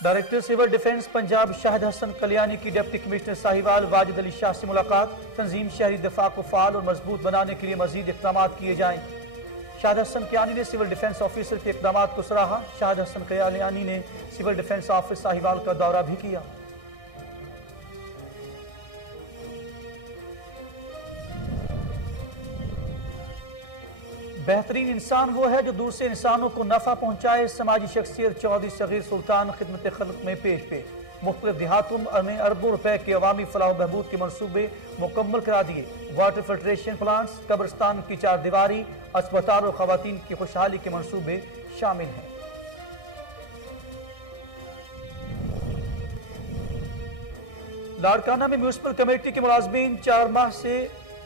Director civil defence Punjab Shahid Hasan Kalyani की deputy commissioner Sahiwal Wajid Ali Shah से मुलाकात। तंजीम शहरी दिफा को फाल और मजबूत बनाने के लिए मजीद इकदाम किए जाएं। शाहिद हसन कल्याणी ने सिविल डिफेंस ऑफिसर के इकदाम को सराहा। शाहिद हसन कल्याणी ने सिविल डिफेंस ऑफिस साहिवाल का दौरा भी किया। बेहतरीन इंसान वो है जो दूसरे इंसानों को नफा पहुंचाए। समाजी शख्सियत चौधरी सगीर सुल्तान खिदमत खल्क में पेश मुख्तलिफ देहातों में अरबों रुपए के अवामी फलाह बहबूद के मनसूबे मुकम्मल करा दिए। वाटर फिल्ट्रेशन प्लांट्स, कब्रिस्तान की चार दीवारी, अस्पताल और खवातीन की खुशहाली के मनसूबे शामिल हैं। लाड़काना में म्यूनिसिपल कमेटी के मुलाजमीन 4 माह से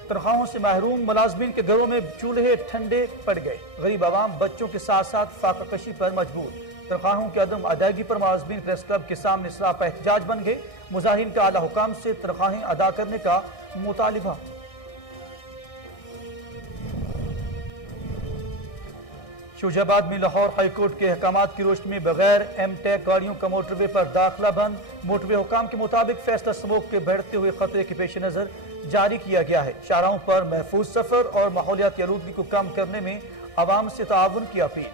तनख्वाहों से महरूम। मुलाजमीन के घरों में चूल्हे ठंडे पड़ गए। गरीब आवाम बच्चों के साथ साथ फाका कशी पर मजबूर। तनख्वाहों की अदम अदायगी पर मुलाजमीन प्रेस क्लब के सामने सरापा एहतजाज बन गए। मुजाहिरीन का आला हुकाम से तनख्वाहें अदा करने का मुतालिबा। शोजाबाद में लाहौर हाईकोर्ट के अहकामात की रोशनी में बगैर एमटेक गाड़ियों का मोटरवे पर दाखिला बंद। मोटरवे हुकाम के मुताबिक फैसला स्मोक के बढ़ते हुए खतरे के पेश नजर जारी किया गया है। शाहराहों पर महफूज सफर और माहौलियाती आलूदगी को कम करने में अवाम से ताउन की अपील।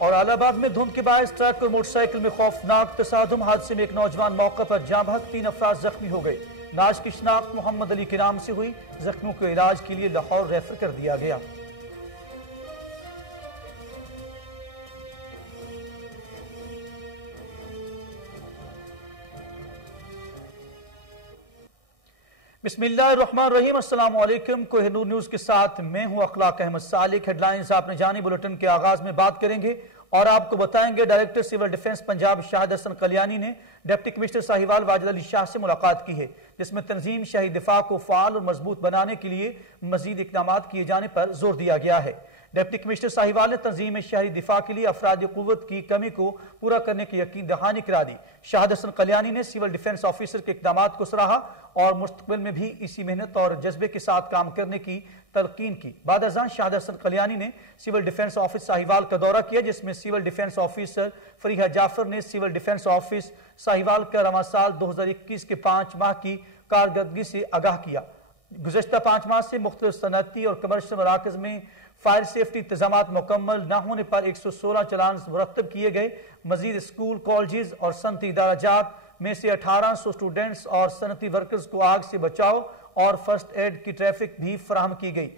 और आलाबाद में धुंध के बायस ट्रक और मोटरसाइकिल में खौफनाक तसादुम। हादसे में एक नौजवान मौके पर जाँ बहक, 3 अफराद जख्मी हो गए। नाश की शिनाख्त मोहम्मद अली के नाम से हुई। जख्मियों को इलाज के लिए लाहौर रेफर कर दिया गया। बिस्मिल्लाहिर्रहमानिर्रहीम। अस्सलाम वालेकुम। कोहिनूर न्यूज के साथ मैं हूं अखलाक अहमद सालिक। हेडलाइंस आपने जानी। बुलेटिन के आगाज में बात करेंगे और आपको बताएंगे director civil defence Punjab Shahid Hasan Kalyani ने डिप्टी कमिश्नर साहिवाल वाजिद अली शाह से मुलाकात की है, जिसमें तंजीम शहरी दिफा को फाल और मजबूत बनाने के लिए मजीद इकदाम किए जाने पर जोर दिया गया है। डिप्टी कमिश्नर साहिवाल ने तंजीम शहरी दिफा के लिए अफरादी कुव्वत की कमी को पूरा करने की यकीन दहानी करा दी। शाहिद हसन कल्याणी ने सिविल डिफेंस ऑफिसर के इकदाम को सराहा और मुस्तकबिल में भी इसी मेहनत और जज्बे के साथ काम करने की तलकीन की। बाद अज़ान शाहिद हसन कल्याणी ने सिविल डिफेंस ऑफिस साहिवाल का दौरा किया, जिसमें civil defence officer Fariha Jafar ने सिविल डिफेंस ऑफिस साहिवाल का रवां साल 2021 के 5 माह की कारकर्दगी से आगाह किया। गुज़श्ता 5 माह से मुख्तलिफ सनअती और कमर्शियल मराकज में फायर सेफ्टी इंतजाम मुकम्मल न होने पर 116 चलान मुरतब किए गए। मजीद स्कूल, कॉलेज और सनती इदाराजात में से 1800 स्टूडेंट्स और सनती वर्कर्स को आग से बचाव और फर्स्ट एड की ट्रैफिक भी फराहम की गई।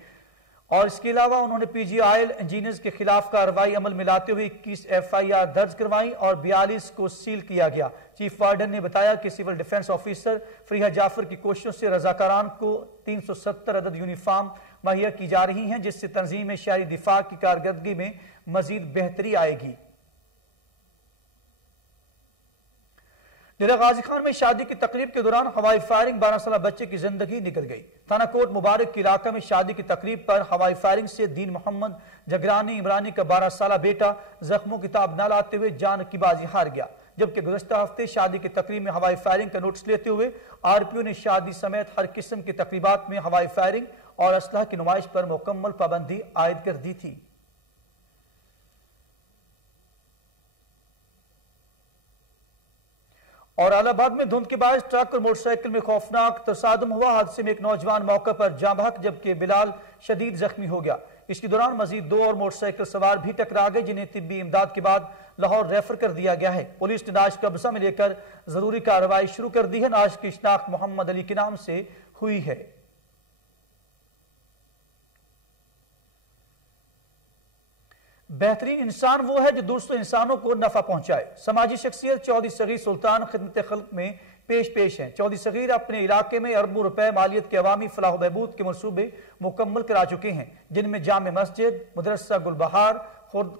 और इसके अलावा उन्होंने पीजीआईएल इंजीनियर्स के खिलाफ कार्रवाई अमल में लाते हुए 21 FIR दर्ज करवाई और 42 को सील किया गया। चीफ वार्डन ने बताया कि civil defence officer Fariha Jafar की कोशिशों से रजाकारान को 370 अदद यूनिफॉर्म मुहैया की जा रही हैं, जिससे तंजीम शहरी दिफा की कारकर्दगी में मजीद बेहतरी आएगी। डेरा गाजी खान में शादी की तकरीब के दौरान हवाई फायरिंग, 12 साल बच्चे की जिंदगी निकल गई। थाना कोट मुबारक के इलाका में शादी की तकरीब पर हवाई फायरिंग से दीन मोहम्मद जगरानी इमरानी का 12 साल बेटा जख्मों की ताब न लाते हुए जान की बाजी हार गया। जबकि गुज़श्ता हफ्ते शादी की तकरीब में हवाई फायरिंग का नोटिस लेते हुए RPO ने शादी समेत हर किस्म की तकरीबात में हवाई फायरिंग और असलहा की नुमाइश पर मुकम्मल पाबंदी आयद कर दी थी। और आलाबाद में धुंध के बाद ट्रक और मोटरसाइकिल में खौफनाक तसादुम हुआ। हादसे में एक नौजवान मौके पर जाँ बहक, जबकि बिलाल शदीद जख्मी हो गया। इसके दौरान मजीद 2 और मोटरसाइकिल सवार भी टकरा गए, जिन्हें तिब्बी इमदाद के बाद लाहौर रेफर कर दिया गया है। पुलिस ने नाश कब्जा में लेकर जरूरी कार्रवाई शुरू कर दी है। नाश की शिनाख्त मोहम्मद अली के नाम से हुई है। बेहतरीन इंसान वो है जो दूसरे इंसानों को नफा पहुंचाए। समाजी शख्सियत चौधरी सगीर सुल्तान खिदमत खल्क में पेश हैं। चौधरी सगीर अपने इलाके में अरबों रुपए मालियत के अवामी फलाह बहबूद के मनसूबे मुकम्मल करा चुके हैं, जिनमें जामे मस्जिद, मदरसा गुलबहार, खुर्द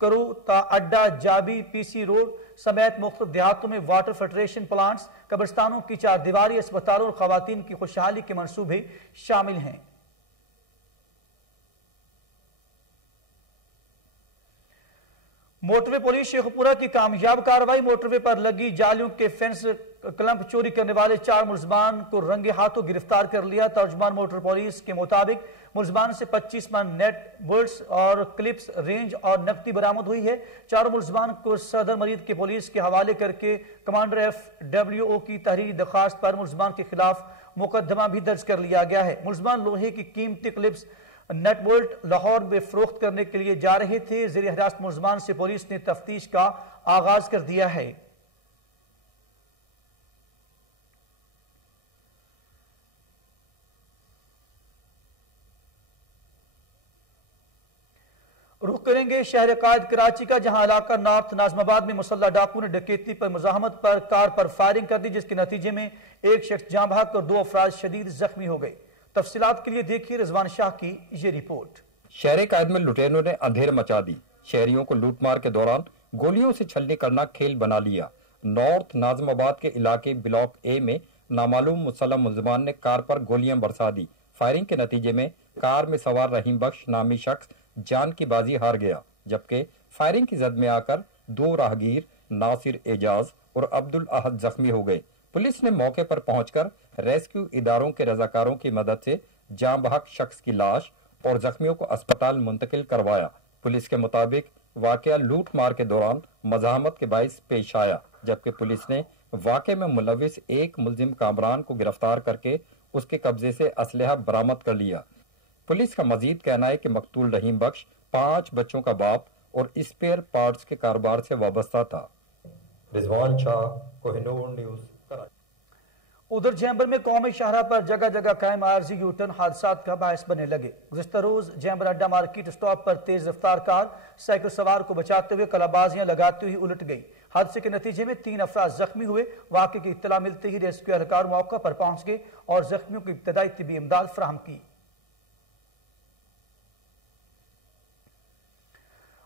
करू ता अड्डा, जाबी, PC रोड समेत मुख्तलिफ देहातों में वाटर फिल्ट्रेशन प्लांट्स, कब्रिस्तानों की 4 दीवारी, अस्पतालों और खवातीन की खुशहाली के मनसूबे शामिल हैं। मोटरवे पुलिस शेखपुरा की कामयाब कार्रवाई। मोटरवे पर लगी जालियों के फेंस क्लंप चोरी करने वाले 4 मुलजमान को रंगे हाथों गिरफ्तार कर लिया। तर्जुमान मोटर पुलिस के मुताबिक मुलजमान से 25 मन नेट बुल्स और क्लिप्स रेंज और नकदी बरामद हुई है। 4 मुलजमान को सदर मरीद के पुलिस के हवाले करके कमांडर FWO की तहरीरी दरखास्त पर मुलजमान के खिलाफ मुकदमा भी दर्ज कर लिया गया है। मुलजमान लोहे की कीमती क्लिप्स नेट बोल्ट लाहौर में फरोख्त करने के लिए जा रहे थे। ज़ेर हिरासत मुलजमान से पुलिस ने तफ्तीश का आगाज कर दिया है। रुख करेंगे शहर कायद कराची का, जहां इलाका नॉर्थ नाजमाबाद में मुसल्ला डाकू ने डकैती पर मुजाहमत पर कार पर फायरिंग कर दी, जिसके नतीजे में एक शख्स जाँ बहक और 2 अफराद शदीद जख्मी हो गए। तफसीलात के लिए देखिए रिजवान शाह की ये रिपोर्ट। शहर कायद में लुटेरों ने अंधेर मचा दी। शहरियों को लूटमार के दौरान गोलियों से छलनी करना खेल बना लिया। नॉर्थ नाजमाबाद के इलाके ब्लॉक ए में नामालूम मुसल्लम मुलजमान ने कार पर गोलियां बरसा दी। फायरिंग के नतीजे में कार में सवार रहीम बख्श नामी शख्स जान की बाजी हार गया, जबकि फायरिंग की जद में आकर 2 राहगीर नासिर एजाज और अब्दुल अहद जख्मी हो गए। पुलिस ने मौके पर पहुंचकर रेस्क्यू इदारों के रजाकारों की मदद से जाँ बहक शख्स की लाश और जख्मियों को अस्पताल मुंतकिल करवाया। पुलिस के मुताबिक वाकया लूट मार के दौरान मज़ाहमत के बाइस पेश आया, जबकि पुलिस ने वाकये में मुलविस एक मुलजिम कामरान को गिरफ्तार करके उसके कब्जे से असलहा बरामद कर लिया। पुलिस का मजीद कहना है कि मकतूल रहीम बख्श 5 बच्चों का बाप और स्पेयर पार्ट्स के कारोबार से वाबस्ता था। रिजवान शाह, कोहिनूर न्यूज़। उधर जैम्बर में कौमी शाहरा पर जगह जगह कायम आरजी यूटर्न हादसात का बायस बनने लगे। गुज़िश्ता रोज जैम्बर अड्डा मार्केट स्टॉप पर तेज रफ्तार कार साइकिल सवार को बचाते हुए कलाबाजियां लगाते हुए उलट गई। हादसे के नतीजे में 3 अफराद जख्मी हुए। वाक़े की इत्तला मिलते ही रेस्क्यू एहलकार मौका पर पहुंच गए और जख्मियों को इब्तदाई तिब्बी इमदाद फराहम की।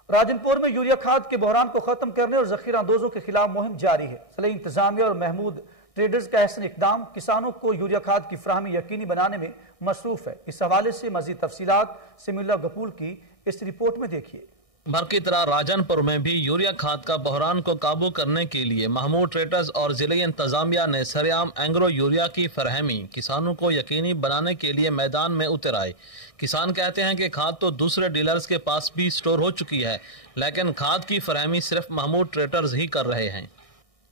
राजनपुर में यूरिया खाद के बहरान को खत्म करने और जखीरा अंदोजों के खिलाफ मुहिम जारी है। जिला इंतजामिया और महमूद ट्रेडर्स का अहसन इकदाम किसानों को यूरिया खाद की फराहमी यकीनी बनाने में मसरूफ है। इस हवाले से मजीद तफसीलात सिमिल्ला गपूल की इस रिपोर्ट में देखिए। भर की तरह राजनपुर में भी यूरिया खाद का बहरान को काबू करने के लिए महमूद ट्रेडर्स और जिले इंतजामिया ने सरेआम एंग्रो यूरिया की फरहमी किसानों को यकीनी बनाने के लिए मैदान में उतर आए। किसान कहते हैं कि खाद तो दूसरे डीलर्स के पास भी स्टोर हो चुकी है, लेकिन खाद की फरहमी सिर्फ महमूद ट्रेडर्स ही कर रहे हैं।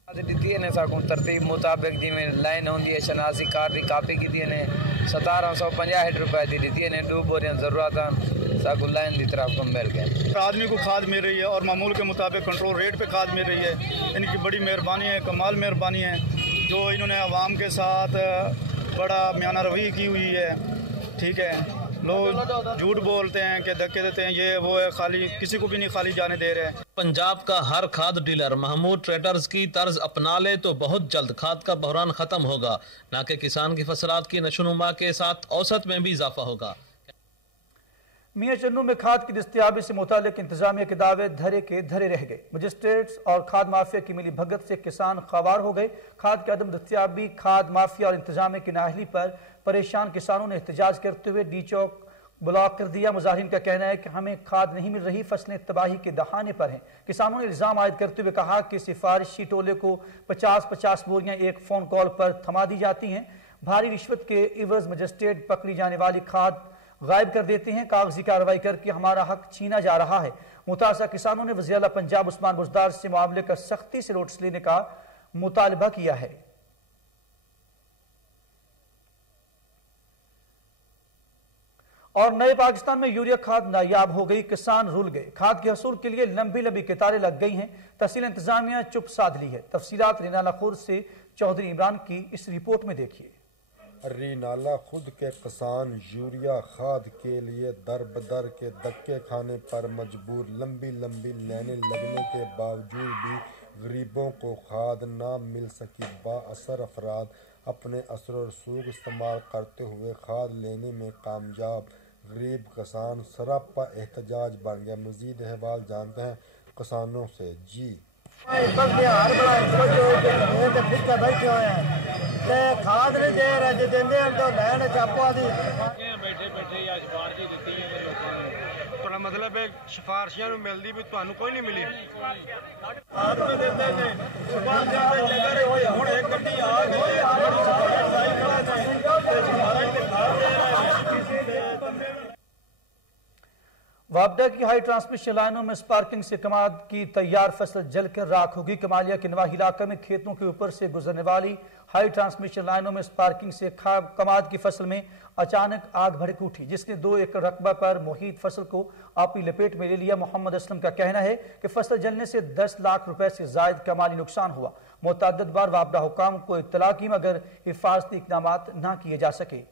तरतीब मुताबिक जिमें लाइन होंगी है शनासी कार्ड की कापी की दी ने 1750 रुपए दी दी ने 2 बोरियां जरूरत साकू लाइन की तरफ को मिल गए। आदमी को खाद मिल रही है और मामूल के मुताबिक कंट्रोल रेट पे खाद मिल रही है। इनकी बड़ी मेहरबानी है, कमाल मेहरबानी है जो इन्होंने आवाम के साथ बड़ा म्याना रवैया की हुई है। ठीक है, लोग झूठ बोलते हैं कि धक्के देते हैं, ये वो है, खाली किसी को भी नहीं खाली जाने दे रहे हैं। पंजाब का हर खाद डीलर महमूद ट्रेडर्स की तर्ज अपना ले तो बहुत जल्द खाद का बहरान खत्म होगा, न कि किसान की फसलात की नशोनुमा के साथ औसत में भी इजाफा होगा। मियां चन्नू में खाद की दस्तयाबी से मुतालिक इंतजामिया के दावे धरे के धरे रह गए। मजिस्ट्रेट्स और खाद माफिया की मिली भगत से किसान खवार हो गए। खाद की अदम दस्तयाबी, खाद माफिया और इंतजामिया की नाअहली पर परेशान किसानों ने एहतजाज करते हुए डी चौक ब्लॉक कर दिया। मुजाहिरीन का कहना है कि हमें खाद नहीं मिल रही, फसलें तबाही के दहाने पर हैं। किसानों ने इल्जाम आयद करते हुए कहा कि सिफारिशी टोले को 50-50 बोरियां एक फोन कॉल पर थमा दी जाती हैं। भारी रिश्वत के इवज मजिस्ट्रेट पकड़ी जाने वाली खाद गायब कर देते हैं। कागजी कार्रवाई करके हमारा हक छीना जा रहा है। मुतासा किसानों ने वज़ीर आला पंजाब उस्मान बुज़दार से मामले का सख्ती से नोटिस लेने का मुतालबा किया है। और नए पाकिस्तान में यूरिया खाद नायाब हो गई, किसान रुल गए। खाद के हसूल के लिए लंबी लंबी कतारें लग गई हैं। तहसील इंतजामिया चुप साध ली है। तफसीलात रिनाला खुर्द से चौधरी इमरान की इस रिपोर्ट में देखिए। रिनाला खुद के किसान यूरिया खाद के लिए दर बदर के धक्के खाने पर मजबूर। लंबी लंबी लाइनें लगने के बावजूद भी गरीबों को खाद ना मिल सकी। बाअसर अफराद अपने असर और रसूख इस्तेमाल करते हुए खाद लेने में कामयाब। गरीब किसान सरापा एहतजाज बन गया। मजीद अहवाल जानते हैं किसानों से। जी खाद नहीं दे रहे, देंगे तो लैन चापा दी बैठे बैठे अखबार जी दी ਤੁਹਾਡਾ ਮਤਲਬ ਹੈ ਸਿਫਾਰਸ਼ੀਆਂ ਨੂੰ ਮਿਲਦੀ ਵੀ ਤੁਹਾਨੂੰ ਕੋਈ ਨਹੀਂ ਮਿਲੀ ਆਦਮੇ ਦਿੰਦੇ ਨੇ ਸਮਾਨ ਦੇ ਜਗ੍ਹਾ ਰਹੇ ਹੋਏ ਹੁਣ ਇੱਕ ਗੱਡੀ ਆ ਗਈ ਹੈ ਬੜੀ ਸਫਾਈ ਲਾਈ ਖੜਾ ਨੇ ਤੇ ਸਮਾਰਾ ਹੀ ਦਿਖਾ ਦੇ ਰਹੇ ਨੇ ਕਿਸੇ ਦੇ ਬੰਦੇ वापडा की हाई ट्रांसमिशन लाइनों में स्पार्किंग से कमाद की तैयार फसल जलकर राख होगी। कमालिया के नवाही इलाके में खेतों के ऊपर से गुजरने वाली हाई ट्रांसमिशन लाइनों में स्पार्किंग से कमाद की फसल में अचानक आग भड़क उठी, जिसने 2 एकड़ रकबा पर मुहित फसल को अपनी लपेट में ले लिया। मोहम्मद असलम का कहना है कि फसल जलने से 10 लाख रुपए से जायद का माली नुकसान हुआ। मुतअद्दिद बार वापडा हुकाम को इत्तला की मगर हिफाजती इकदाम न किए जा सके।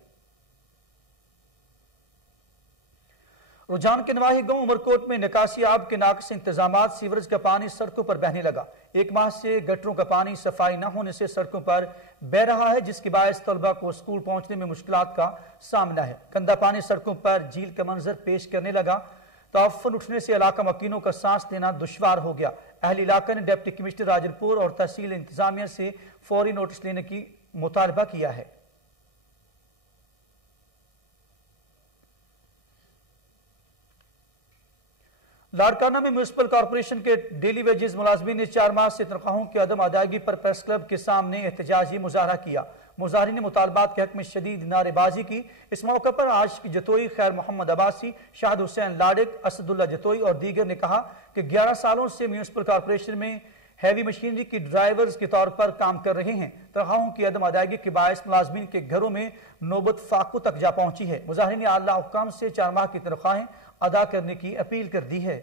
रुझान के नवाही गांव उमरकोट में निकासी आब के नाकस इंतजाम, सीवरेज का पानी सड़कों पर बहने लगा। 1 माह से गटरों का पानी सफाई न होने से सड़कों पर बह रहा है, जिसके बायस तलबा को स्कूल पहुंचने में मुश्किलात का सामना है। गंदा पानी सड़कों पर झील का मंजर पेश करने लगा। तहफ़्फ़ुन उठने से इलाका मकीनों का सांस लेना दुश्वार हो गया। अहल इलाका ने डिप्टी कमिश्नर राजनपुर और तहसील इंतजामिया से फौरी नोटिस लेने की मुतालबा किया है। लाड़काना में म्यूनिसिपल कॉर्पोरेशन के डेली वेजेस मुलाजमीन ने 4 माह से तनख्वाहों की अदम अदायगी पर प्रेस क्लब के सामने एहतजाजी मुजाहरा किया। मुजाहरीन ने मुतालबात के हक में शदीद नारेबाजी की। इस मौके पर आशिक जतोई, खैर मोहम्मद अब्बासी, शाहिद हुसैन लाडिक, असदुल्ला जतोई और दीगर ने कहा कि 11 सालों से म्यूनिसिपल कॉर्पोरेशन में हैवी मशीनरी की ड्राइवर्स के तौर पर काम कर रहे हैं। तनख्वाहों की अदम अदायगी के बायस मुलाजमीन के घरों में नौबत फाकू तक जा पहुंची है। मुजाहरीन ने आला हुक्काम से 4 माह की तनख्वाहें अदा करने की अपील कर दी है।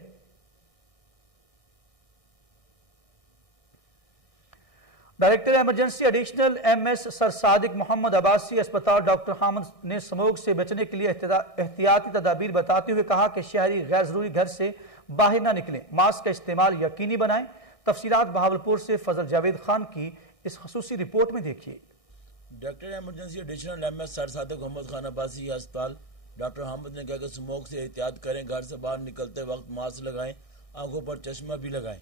Director emergency additional MS sir Sadiq Mohammad Abbasi अस्पताल डॉक्टर हामिद ने स्मोक से बचने के लिए एहतियाती तदाबीर बताते हुए कहा कि शहरी गैर जरूरी घर से बाहर न निकलें, मास्क का इस्तेमाल यकीनी बनाएं। तफसीलात बहावलपुर से फजल जावेद खान की इस खसूसी रिपोर्ट में देखिए। Director emergency additional MS sir Sadiq Mohammad Khan Abbasi अस्पताल डॉक्टर हामिद ने कहा कि स्मोक से एहतियात करें, घर से बाहर निकलते वक्त मास्क लगाएं, आंखों पर चश्मा भी लगाएं।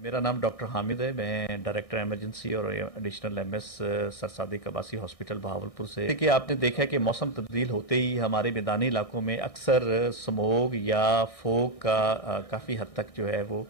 मेरा नाम डॉक्टर हामिद है, मैं डायरेक्टर इमरजेंसी और additional MS sir Sadiq Abbasi hospital Bahawalpur से। देखिए, आपने देखा कि मौसम तब्दील होते ही हमारे मैदानी इलाकों में अक्सर स्मोक या फोग का काफ़ी हद तक जो है वो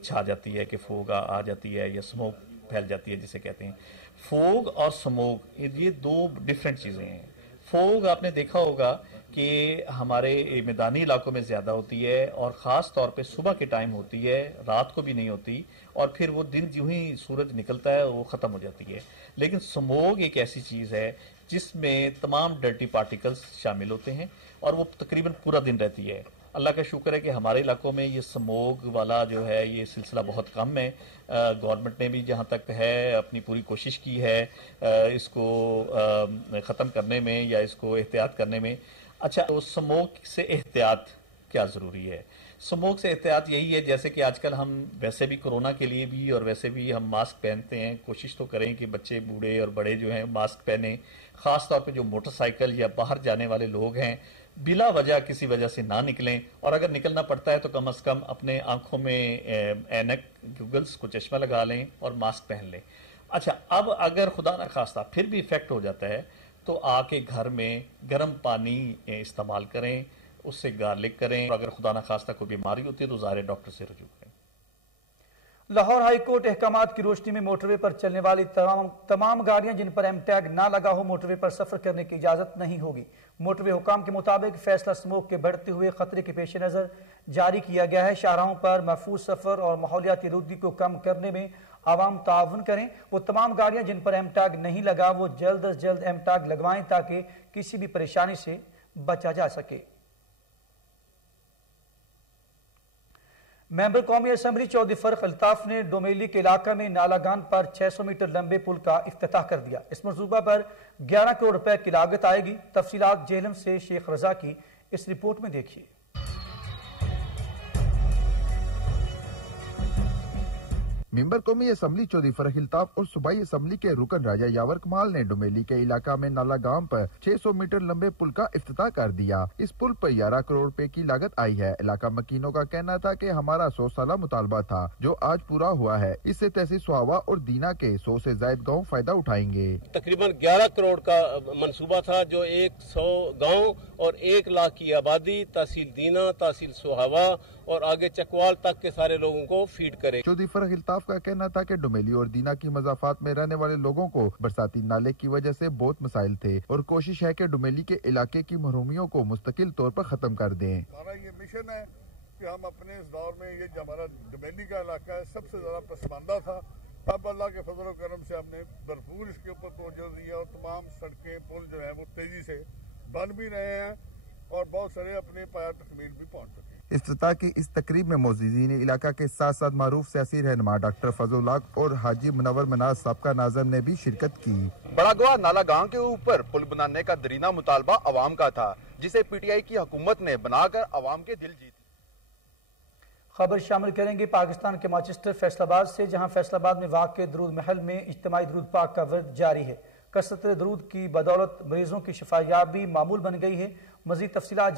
छा जाती है कि फोग आ जाती है या स्मोक फैल जाती है जिसे कहते हैं। फोग और स्मोक ये 2 डिफरेंट चीज़ें हैं। फोग आपने देखा होगा कि हमारे मैदानी इलाकों में ज़्यादा होती है और ख़ास तौर पे सुबह के टाइम होती है, रात को भी नहीं होती, और फिर वो दिन जो ही सूरज निकलता है वो ख़त्म हो जाती है। लेकिन स्मोग एक ऐसी चीज़ है जिसमें तमाम डर्टी पार्टिकल्स शामिल होते हैं और वो तकरीबन पूरा दिन रहती है। अल्लाह का शुक्र है कि हमारे इलाकों में ये स्मोग वाला जो है ये सिलसिला बहुत कम है। गवर्नमेंट ने भी जहाँ तक है अपनी पूरी कोशिश की है इसको ख़त्म करने में या इसको एहतियात करने में। अच्छा, तो स्मोक से एहतियात क्या ज़रूरी है? स्मोक से एहतियात यही है जैसे कि आजकल हम वैसे भी कोरोना के लिए भी और वैसे भी हम मास्क पहनते हैं, कोशिश तो करें कि बच्चे, बूढ़े और बड़े जो हैं मास्क पहने। ख़ास तौर पे जो मोटरसाइकिल या बाहर जाने वाले लोग हैं बिला वजह किसी वजह से ना निकलें, और अगर निकलना पड़ता है तो कम से कम अपने आंखों में ऐनक, गूगल्स को चश्मा लगा लें और मास्क पहन लें। अच्छा, अब अगर खुदा न खास्ता फिर भी इफेक्ट हो जाता है तो आके घर में गर्म पानी इस्तेमाल करें, उससे गार्लिक करें, और अगर खुदा न खास्ता कोई बीमारी होती है तो ज़ाहिर डॉक्टर से रुजू करें। लाहौर हाईकोर्ट अहकामात की रोशनी में मोटरवे पर चलने वाली तमाम गाड़ियां जिन पर एम टैग ना लगा हो मोटरवे पर सफर करने की इजाजत नहीं होगी। मोटरवे हुकाम के मुताबिक फैसला स्मोक के बढ़ते हुए खतरे के पेश नजर जारी किया गया है। शाहराहों पर महफूज सफर और माहौलियाती आलूदगी को कम करने में आवाम ताउन करें। वो तमाम गाड़ियां जिन पर एम टैग नहीं लगा वो जल्द अज जल्द एम टैग लगवाएं ताकि किसी भी परेशानी से बचा जा सके। मेंबर कौमी असम्बली चौधरी फर्क अल्ताफ ने डोमेली के इलाका में नालागान पर 600 मीटर लंबे पुल का इफ्तिताह कर दिया। इस मंसूबा पर 11 करोड़ रुपए की लागत आएगी। तफसीलात जेहलम से शेख रजा की इस रिपोर्ट में देखिए। मेंबर कौमी असम्बली चौधरी फरख इल्ताफ और सूबाई असम्बली के रुकन राजा यावर कमाल ने डुमेली के इलाका में नाला गांव पर 600 मीटर लंबे पुल का इफ्तिताह कर दिया। इस पुल पर 11 करोड़ रुपए की लागत आई है। इलाका मकीनों का कहना था कि हमारा 100 साला मुतालबा था जो आज पूरा हुआ है। इससे तहसील सुहावा और दीना के 100 से ज्यादा गाँव फायदा उठाएंगे। तकरीबन 11 करोड़ का मंसूबा था जो 100 गाँव और 1 लाख की आबादी तहसील दीना, तहसील सुहावा और आगे चकवाल तक के सारे लोगों को फीड करे। चौधरी फरख इल्ताफ का कहना था कि डुमेली और दीना की मज़ाफात में रहने वाले लोगों को बरसाती नाले की वजह से बहुत मसाइल थे और कोशिश है कि डुमेली के इलाके की महरूमियों को मुस्तकिल तौर पर खत्म कर दें। हमारा ये मिशन है कि हम अपने इस दौर में ये जो हमारा डुमेली का इलाका है सबसे ज्यादा पसमानदा था। अब अल्लाह के फजल करम से हमने भरपूर इसके ऊपर तवज्जो दी है और तमाम सड़कें पुल जो है वो तेजी से बन भी रहे हैं और बहुत सारे अपने पाया तकमील भी पहुँच चुके हैं। इफ्तिताह की इस तकरीब में मौजूदीन इलाका के साथ साथ मारूफ सियासी रहनुमा डॉक्टर फजल हक और हाजी मुनव्वर मनाज साबका नाज़िम ने भी शिरकत की। बड़ागवा नाला गांव के ऊपर पुल बनाने का दरीना मुतालबा अवाम का था जिसे पीटीआई की हुकूमत ने बनाकर अवाम के दिल जीते। खबर शामिल करेंगे पाकिस्तान के मैनचेस्टर फैसलाबाद से, जहां फैसलाबाद में वाक़ दरूद महल में इज्तिमाई दरूद पाक का वर्द जारी है। कसरत दरूद की बदौलत मरीजों की शिफायाबी मामूल बन गई है। मज़ीद तफसीलात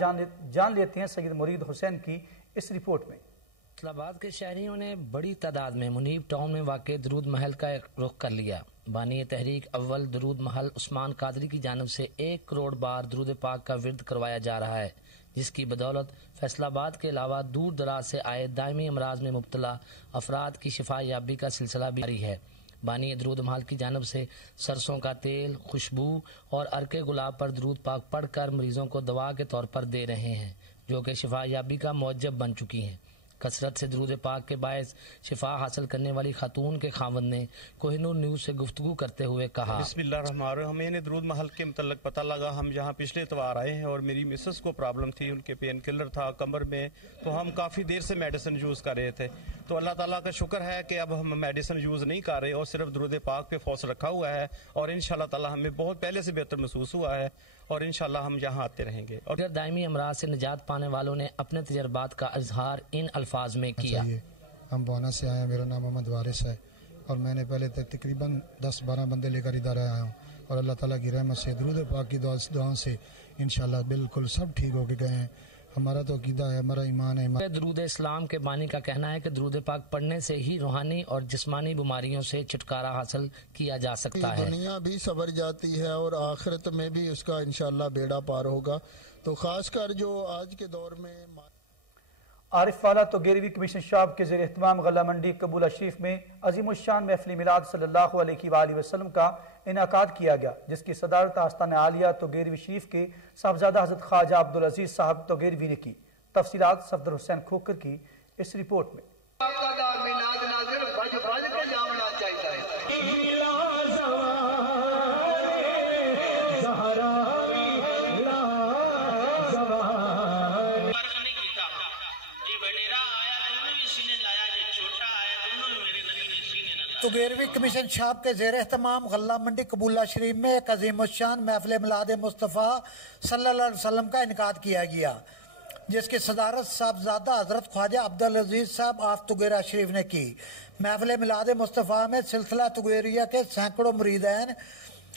जान लेते हैं सैयद मुरीद हुसैन की इस रिपोर्ट में। फैसलाबाद के शहरियों ने बड़ी तादाद में मुनीब टाउन में वाक़ दरूद महल का रुख कर लिया। बानी तहरीक अव्वल दरूद महल उस्मान कादरी की जानिब से 1 करोड़ बार दरूद पाक का विर्द करवाया जा रहा है, जिसकी बदौलत फैसलाबाद के अलावा दूर दराज से आए दायमी अमराज में मुब्तला अफराद की शिफा याबी का सिलसिला भी जारी है। बानी दरूद महल की जानिब से सरसों का तेल, खुशबू और अर्के गुलाब पर दरूद पाक पढ़कर मरीजों को दवा के तौर पर दे रहे हैं, जो कि शिफा याबी का मौजब बन चुकी हैं। कसरत से दरूद पाक के बायस शिफा हासिल करने वाली खातून के खावंद ने कोहिनूर न्यूज़ से गुफ्तगू करते हुए कहा, बिस्मिल्लाहिर्रहमानिर्रहीम। हमें दरूद महल के मतलब पता लगा, हम यहाँ पिछले इतवार आए हैं और मेरी मिसेस को प्रॉब्लम थी, उनके पेन किलर था कमर में, तो हम काफ़ी देर से मेडिसिन यूज़ कर रहे थे। तो अल्लाह ताला का शुक्र है कि अब हम मेडिसिन यूज़ नहीं कर रहे और सिर्फ दरूद पाक पे फोकस रखा हुआ है और इंशाल्लाह ताला हमें बहुत पहले से बेहतर महसूस हुआ है और इंशाल्लाह हम यहाँ आते रहेंगे। और दायमी अमराज से निजात पाने वालों ने अपने तजर्बात का इजहार इन अल्फाज में किया। हम बोना से आए हैं, मेरा नाम मोहम्मद वारिस है और मैंने पहले तकरीबन 10-12 बंदे लेकर इधर आया हूँ और अल्लाह ताला की रहमत से दरूद पाक की दुआओं से इंशाल्लाह बिल्कुल सब ठीक होके गए हैं। हमारा तो अकीदा है, हमारा ईमान है। दरूद इस्लाम के बानी का कहना है कि दरूद पाक पढ़ने से ही रूहानी और जिस्मानी बीमारियों से छुटकारा हासिल किया जा सकता है। दुनिया भी सवर जाती है और आखिरत में भी उसका इंशाल्लाह बेड़ा पार होगा। तो खासकर जो आज के दौर में आरिफ वाला तो 11वीं कमीशन शाब के ज़ेर एहतमाम गल्ला मंडी कबूला शरीफ में अज़ीमुश्शान महफ़िल मिलाद सल्लल्लाहु अलैहि वसल्लम का इनाकाद किया गया, जिसकी सदारत आस्ताना आलिया तो 11वीं शरीफ के साहबजादा हज़रत ख्वाजा अब्दुल अजीज साहब तो 11वीं ने की। तफसीलात सफदर हुसैन खोकर की इस रिपोर्ट में। तो 11वीं कमीशन शाब के ज़ेर एहतमाम गल्ला मंडी कबूला शरीफ में एक अज़ीमुश्शान महफ़िल मिलाद मुस्तफ़ा सल्लल्लाहु अलैहि वसल्लम का इनकाद किया गया, जिसकी सदारत साहबजादा हज़रत ख्वाजा अब्दुल अजीज साहब आफ तुगेरा शरीफ ने की। महफ़िल मिलाद मुस्तफ़ा में सिलसिला तुगेरिया के सैकड़ों मुरीदैन,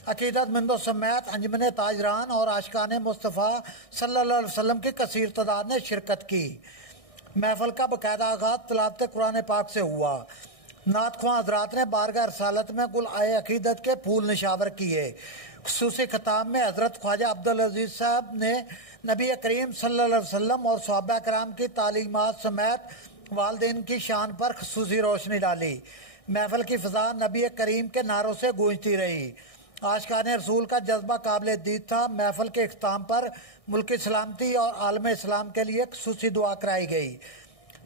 अकीदत मंदो समेत अंजमन ताजरान और आशिकान मुस्तफ़ा सल्लल्लाहु अलैहि वसल्लम की कसीर तादाद ने शिरकत की। महफ़िल का बाकायदा आगाज़ तिलावत कुरान पाक से हुआ। नात ख्वां हज़रात ने बारगाह रसालत में गुल आए अकीदत के फूल निशावर किए। खुसूसी खिताब में हज़रत ख्वाजा अब्दुल अजीज साहब ने नबी करीम सल्लल्लाहु अलैहि वसल्लम और सहाबा कराम की तालीमात समेत वालिदैन की शान पर खुसूसी रोशनी डाली। महफिल की फ़िज़ा नबी करीम के नारों से गूंजती रही। आशिकान रसूल का जज्बा काबिल दीद था। महफिल के इख्तिताम पर मुल्की सलामती और आलम इस्लाम के लिए खुसूसी दुआ कराई गई।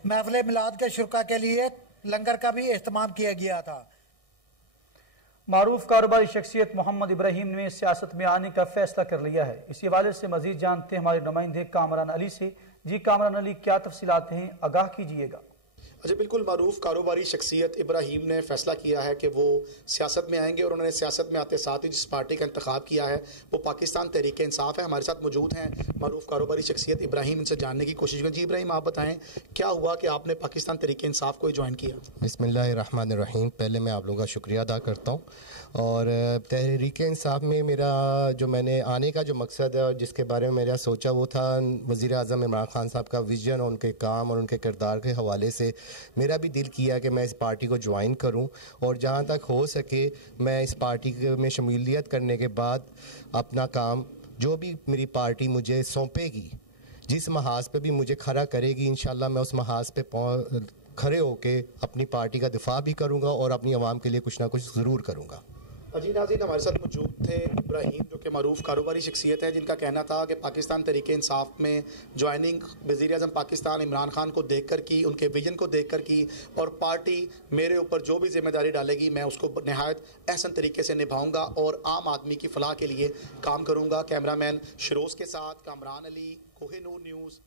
महफिल मिलाद के शुरका के लिए लंगर का भी एहतमाम किया गया था। मारूफ कारोबारी शख्सियत मोहम्मद इब्राहिम ने सियासत में आने का फैसला कर लिया है। इसी हवाले से मजीद जानते हैं हमारे नुमाइंदे कामरान अली से। जी कामरान अली, क्या तफसीलात हैं, आगाह कीजिएगा। अच्छा, बिल्कुल मारूफ कारोबारी शख्सियत इब्राहिम ने फैसला किया है कि वो सियासत में आएंगे और उन्होंने सियासत में आते साथ ही जिस पार्टी का इंतखाब किया है वो पाकिस्तान तहरीक इंसाफ है। हमारे साथ मौजूद हैं मारूफ कारोबारी शख्सियत इब्राहिम, इनसे जानने की कोशिश करें। जी इब्राहिम, आप बताएं क्या हुआ कि आपने पाकिस्तान तहरीक इंसाफ को ज्वाइन किया? बिस्मिल्लाहिर्रहमानिर्रहीम। पहले मैं आप लोगों का शुक्रिया अदा करता हूँ और तहरीक इंसाफ में मेरा जो मैंने आने का जो मकसद है और जिसके बारे में मेरा सोचा वो था वज़ीर आज़म इमरान खान साहब का विजन और उनके काम और उनके किरदार के हवाले से मेरा भी दिल किया कि मैं इस पार्टी को ज्वाइन करूं और जहां तक हो सके मैं इस पार्टी में शमूलियत करने के बाद अपना काम जो भी मेरी पार्टी मुझे सौंपेगी, जिस महाज पे भी मुझे खड़ा करेगी, इंशाल्लाह मैं उस महाज पे खड़े होके अपनी पार्टी का दिफा भी करूंगा और अपनी आवाम के लिए कुछ ना कुछ ज़रूर करूंगा। जी नाज़रीन, हमारे साथ मौजूद थे इब्राहिम जो कि मारूफ कारोबारी शख्सियत है, जिनका कहना था कि पाकिस्तान तहरीक इंसाफ में ज्वाइनिंग वज़ीर आज़म पाकिस्तान इमरान खान को देख कर की, उनके विजन को देख कर की और पार्टी मेरे ऊपर जो भी जिम्मेदारी डालेगी मैं उसको नहायत अहसन तरीके से निभाऊंगा और आम आदमी की फलाह के लिए काम करूँगा। कैमरामैन शरोज़ के साथ कामरान अली, कोहिनूर न्यूज़।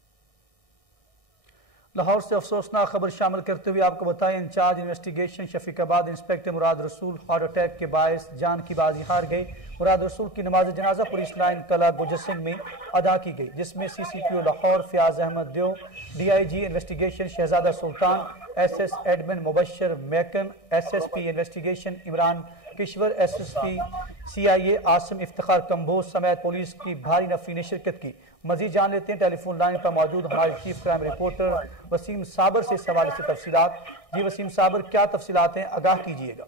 लाहौर से अफसोसनाक खबर शामिल करते हुए आपको बताएं, इंचार्ज इन्वेस्टिगेशन शफीकाबाद इंस्पेक्टर मुराद रसूल हार्ट अटैक के बायस जान की बाजी हार गए। मुराद रसूल की नमाज जनाजा पुलिस लाइन कला गुजर सिंह में अदा की गई, जिसमें CCPO Lahore Fayaz Ahmed Deo, DIG investigation Shahzada Sultan, SS admin Mubashar Maken, SSP investigation Imran Kishwar, SSP CIA Asim Iftikhar Kamboj समेत पुलिस की भारी नफरी ने शिरकत की। मजीद जान लेते हैं टेलीफोन लाइन पर मौजूद हमारे चीफ क्राइम रिपोर्टर वसीम साबर से इस हवाले से तफसीलात। जी वसीम साबर, क्या तफसीलात हैं, आगाह कीजिएगा।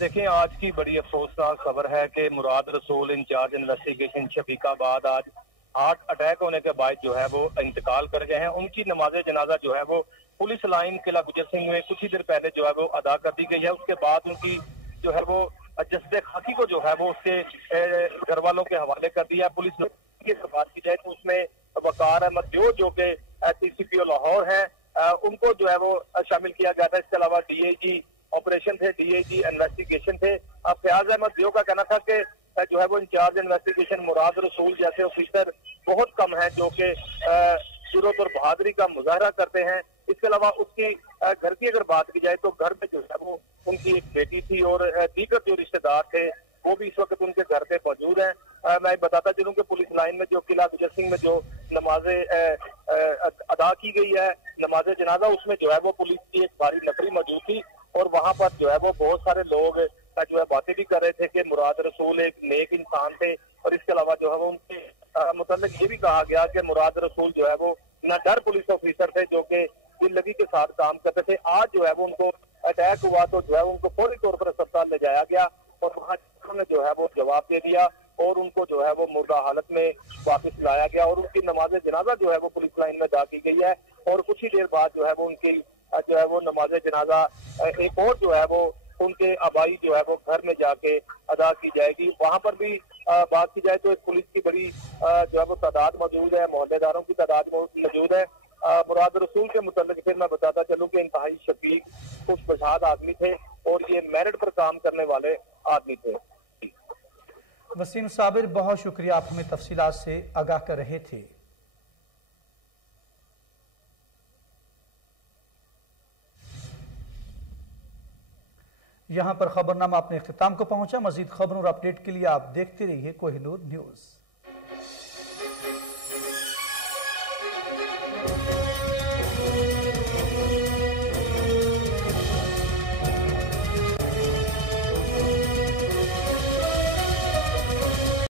देखें, आज की बड़ी अफसोसनाक खबर है कि मुराद रसूल इंचार्ज इन्वेस्टिगेशन शफीकाबाद आज हार्ट अटैक होने के बाद जो है वो इंतकाल कर गए हैं। उनकी नमाज जनाजा जो है वो पुलिस लाइन किला गुजर सिंह में कुछ ही देर पहले जो है वो अदा कर दी गई है। उसके बाद उनकी जो है वो जस्ते खाकी को जो है वो उसके घर वालों के हवाले कर दिया। पुलिस की बात की जाए तो उसमें वकार अहमद दियो जो कि CCPO लाहौर है, उनको जो है वो शामिल किया गया था। इसके अलावा DIG ऑपरेशन थे, DIG इन्वेस्टिगेशन थे। अब फयाज अहमद दियो का कहना था कि जो है वो इंचार्ज इन्वेस्टिगेशन मुराद रसूल जैसे ऑफिसर बहुत कम हैं जो कि जुर्रत और बहादुरी का मुजाहरा करते हैं। इसके अलावा उसकी घर की अगर बात की जाए तो घर में जो है वो उनकी एक बेटी थी और दीगर जो रिश्तेदार थे वो भी इस वक्त उनके घर पे मौजूद हैं। मैं बताता चलूं कि पुलिस लाइन में जो किला गुजर सिंह में जो नमाजें अदा की गई है, नमाज जनाजा, उसमें जो है वो पुलिस की एक भारी नफरी मौजूद थी और वहां पर जो है वो बहुत सारे लोग जो है बातें भी कर रहे थे कि मुराद रसूल एक नेक इंसान थे और इसके अलावा जो है वो उनके मतलब ये भी कहा गया कि मुराद रसूल जो है वो न डर पुलिस ऑफिसर थे जो कि दिल-लगी के साथ काम करते थे। आज जो है वो उनको अटैक हुआ तो जो है उनको फौरी तौर पर अस्पताल ले जाया गया और वहाँ उन्होंने जो है वो जवाब दे दिया और उनको जो है वो मुर्दा हालत में वापस लाया गया और उनकी नमाज जनाजा जो है वो पुलिस लाइन में अदा की गई है और कुछ ही देर बाद जो है वो उनकी जो है वो नमाज जनाजा एक और जो है वो उनके आबाई जो है वो घर में जाके अदा की जाएगी। वहां पर भी बात की जाए तो एक पुलिस की बड़ी जो है वो तादाद मौजूद है, मोहल्लेदारों की तादाद मौजूद है। मुराद रसूल के मुतालिक फिर मैं बताता चलूं कि इंतहाई शफीक, खुशबशाद आदमी थे और ये मेरिट पर काम करने वाले आदमी थे। वसीम साबिर, बहुत शुक्रिया, आप हमें तफसीलात से आगाह कर रहे थे। यहाँ पर खबरनामा अपने इख्तिताम को पहुंचा। मजीद खबरों और अपडेट के लिए आप देखते रहिए कोहिनूर न्यूज़।